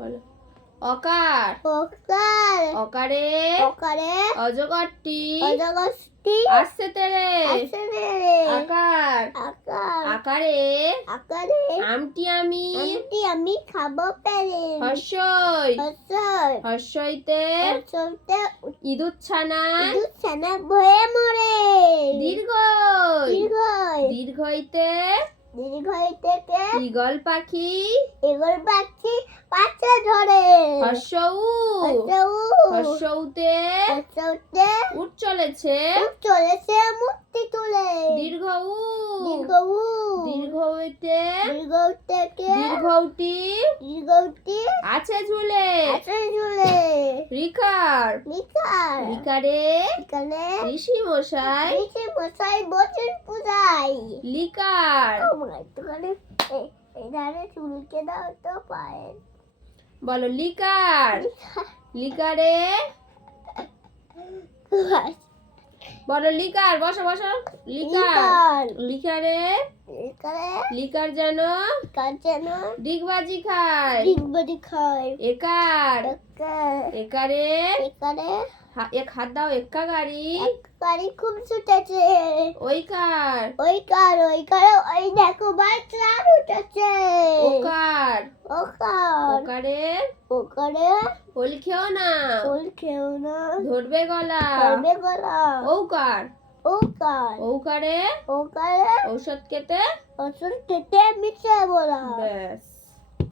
বলো অকার অকার অকারে অকারে অজগরটি অজগরটি আসছে তেরে আসছে তেরে আকার আকার আকারে আকারে আমটি আমি আমটি আমি পেরে হর্ষই হর্ষই হর্ষইতে হর্ষইতে ছানা ইঁদুর ছানা ভয়ে মরে দীর্ঘ দীর্ঘ দীর্ঘইতে দীর্ঘইতে ইগল পাখি ইগল পাখি পাঁচশো ধরে হর্ষৌ হর্ষৌতে হর্ষৌতে উঠ চলেছে উঠ চলেছে মুক্তি তুলে দীর্ঘ উ দীর্ঘ উ দীর্ঘ উতে দীর্ঘ আছে ঝুলে আছে ঝুলে রিকার রিকার রিকারে রিকারে ঋষি মশাই ঋষি মশাই বচন পূজাই লিকার ও মাই তো কানে এ চুলকে দাও তো পায়ের বলো লিকার লিকারে বলো লিকার বসো বসো লিকার লিকারে লিকার যেন যেন ডিগবাজি খায় ডিগবাজি খায় একার একারে একারে এক হাত দাও একা গাড়ি গাড়ি খুব ছুটেছে ওই কার ওই কার ওই কার ওই দেখো বাইক ট্রাক উঠেছে ওকার ওকার ওকারের ওকারের ফুল খেও না ওল খেও না ধরবে গলা ধরবে গলা ওকার ওকার ওকারে ওকারে ঔষধ খেতে ওষুধ খেতে মিশে বলা ব্যাস